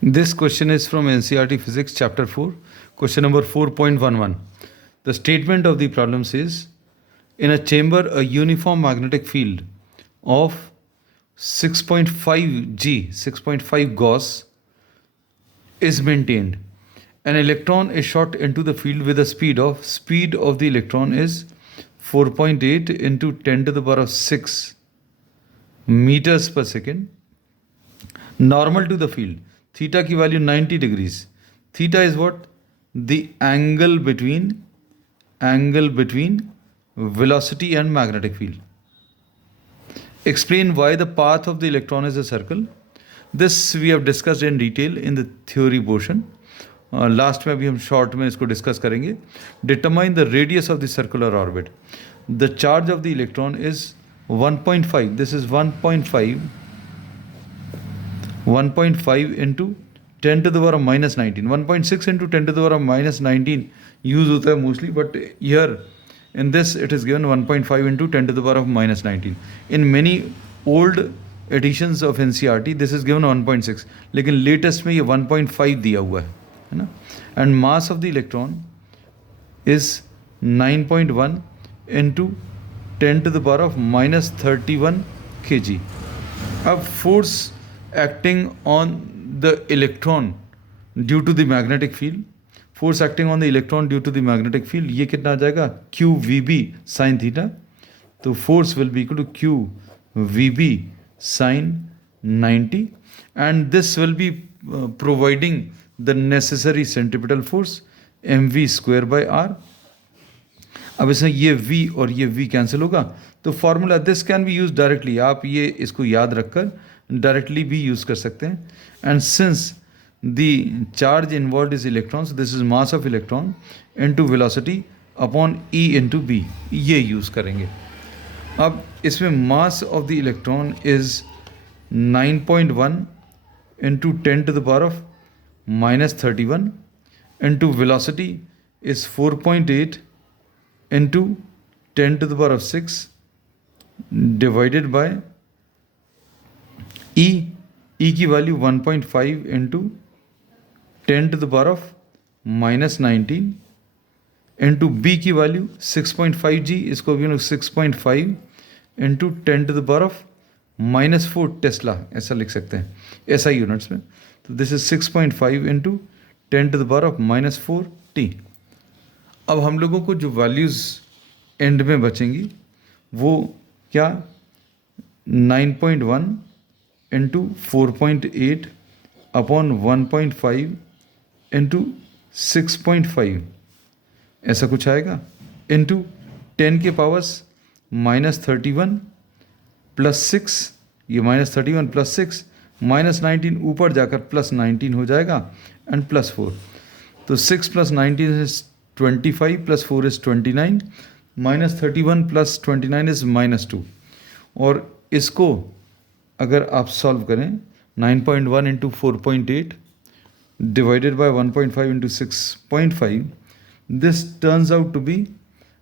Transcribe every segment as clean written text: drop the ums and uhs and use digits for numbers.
This question is from NCERT Physics Chapter 4, question number 4.11. The statement of the problem says, in a chamber, a uniform magnetic field of 6.5 G, 6.5 Gauss is maintained. An electron is shot into the field with a speed of the electron is 4.8 into 10 to the power of 6 meters per second. Normal to the field. Theta की value 90 degrees. Theta is what? The angle between velocity and magnetic field. Explain why the path of the electron is a circle. This we have discussed in detail in the theory portion. Last में अभी हम short में इसको discuss करेंगे. Determine the radius of the circular orbit. The charge of the electron is 1.5. This is 1.5 into 10 to the power of minus 19. 1.6 into 10 to the power of minus 19 use होता है mostly, but here in this it is given 1.5 into 10 to the power of minus 19. In many old editions of NCERT this is given 1.6, लेकिन latest में ये 1.5 दिया हुआ है ना. And mass of the electron is 9.1 into 10 to the power of minus 31 kg. अब force acting on the electron due to the magnetic field, force acting on the electron due to the magnetic field, ये कितना आ जाएगा? QVB sin theta. तो force will be equal to QVB sin 90, and this will be providing the necessary centripetal force mv square by r. अब इसमें ये v और ये v cancel होगा, तो formula this can be use directly. आप ये इसको याद रखकर डायरेक्टली भी यूज कर सकते हैं. And since the charge involve is electrons, this is mass of electron into velocity upon E into B, ये यूज करेंगे. अब इसमें mass of the electron is 9.1 into 10 to the power of minus 31 into velocity is 4.8 into 10 to the power of 6 divided by E. E की value 1.5 into 10 to the power of minus 19 into B की value 6.5 G, इसको भी 6.5 into 10 to the power of minus 4 tesla ऐसा लिख सकते हैं SI units में. तो this is 6.5 into 10 to the power of minus 4 t. अब हम लोगों को जो वैल्यूज़ एंड में बचेंगी वो क्या? 9.1 इंटू 4.8 अपॉन 1.5 इंटू 6.5 ऐसा कुछ आएगा, इंटू 10 के पावर्स minus 31 प्लस 6, ये minus 31 प्लस 6 minus 19 ऊपर जाकर प्लस 19 हो जाएगा एंड प्लस 4. तो 6 plus 19 is 25 plus 4 is 29, minus 31 plus 29 is minus 2. और इसको अगर आप सॉल्व करें 9.1 into 4.8 divided by 1.5 into 6.5, this turns out to be,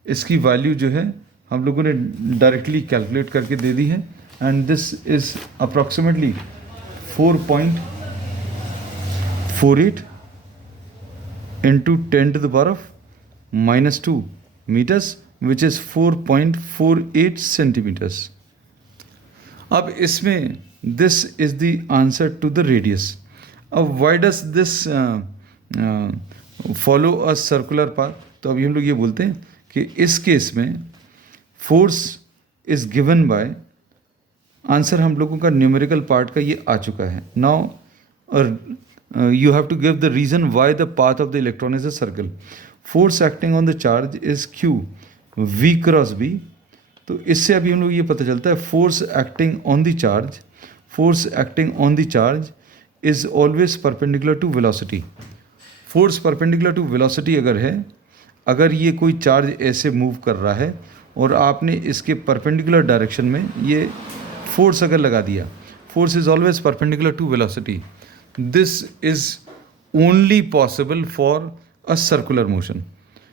इसकी वैल्यू जो है हम लोगों ने डायरेक्टली कैलकुलेट करके दे दी है, and this is approximately 4.48 into 10 to the power of minus 2 meters, which is 4.48 centimeters. अब इसमें this is the answer to the radius. अब why does this follow a circular path? तो अभी हम लोग ये बोलते हैं कि इस केस में force is given by, answer हम लोगों का न्यूमेरिकल पार्ट का ये आ चुका है. Now you have to give the reason why the path of the electron is a circle. Force acting on the charge is Q V cross B. तो इससे अभी हम लोग ये पता चलता है force acting on the charge is always perpendicular to velocity. Force perpendicular to velocity अगर है, अगर ये कोई चार्ज ऐसे मूव कर रहा है और आपने इसके परपेंडिकुलर डायरेक्शन में ये फोर्स अगर लगा दिया, force is always perpendicular to velocity. This is only possible for a circular motion.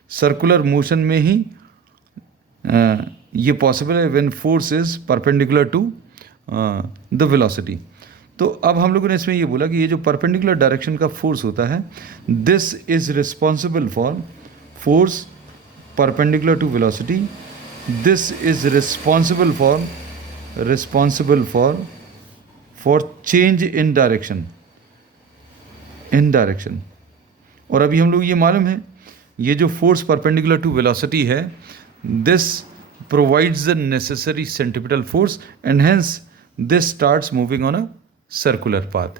Circular motion में ही ये पॉसिबल है when force is perpendicular to the velocity. तो अब हम लोगों ने इसमें ये बोला कि ये जो परपेंडिकुलर डायरेक्शन का फोर्स होता है, this is responsible for force perpendicular to velocity, this is responsible for change in direction, और अभी हम लोग ये मालूम है, ये जो फोर्स परपेंडिकुलर टू वेलोसिटी है, this provides the necessary centripetal force and hence this starts moving on a circular path.